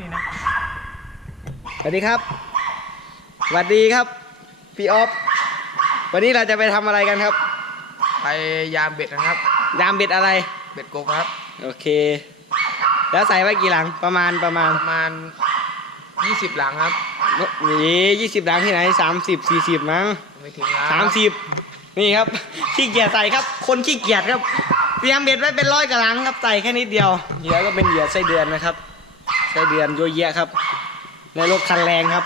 นี่นะสวัสดีครับสวัสดีครับ พี่ออฟ วันนี้เราจะไปทำอะไรกันครับ ไปยามเบ็ดนะครับ ยามเบ็ดอะไร เบ็ดกบครับ โอเค แล้วใส่ไว้กี่หลัง ประมาณประมาณประมาณ 20 หลังครับ นี่ยี่สิบหลังที่ไหนสามสิบสี่สิบมั้งไม่ถึงแล้วสามสิบนี่ครับ ขี้เกียจใส่ครับ คนขี้เกียจครับ เตรียมเบ็ดไว้เป็นร้อยกระหลังครับ ใส่แค่นิดเดียวเหยื่อก็เป็นเหยื่อไส้เดือนนะครับไส้เดือนโยเยะครับ ในรถคันแรงครับ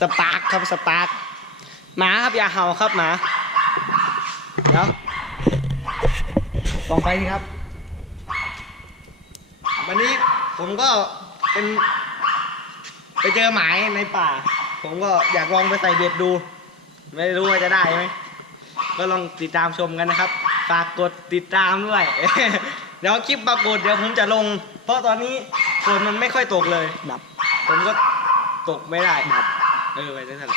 สปาร์คครับสปาร์คหมาครับอย่าเห่าครับหมาเดี๋ยวลองไปสิครับ วันนี้ผมก็เป็นไปเจอหมายในป่า ผมก็อยากลองไปใส่เบ็ดดู ไม่รู้ว่าจะได้ไหมก็ลองติดตามชมกันนะครับ ฝากกดติดตามด้วย เดี๋ยวคลิปปรากฏเดี๋ยวผมจะลง เพราะตอนนี้ ฝนมันไม่ค่อยตกเลย ดับ ผมก็ตกไม่ได้ดับเออไปได้ทัน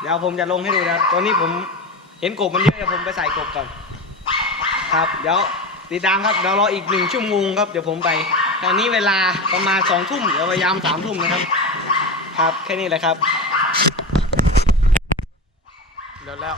เดี๋ยวผมจะลงให้ดูนะตอนนี้ผมเห็นกบมันเยอะเดี๋ยวผมไปใส่กบก่อน ครับ เดี๋ยวติดตามครับเดี๋ยวรออีกหนึ่งชั่วโมงครับเดี๋ยวผมไป ตอนนี้เวลาประมาณสองทุ่มเดี๋ยวพยายามสามทุ่มนะครับ ครับแค่นี้แหละครับ เดี๋ยวแล้ว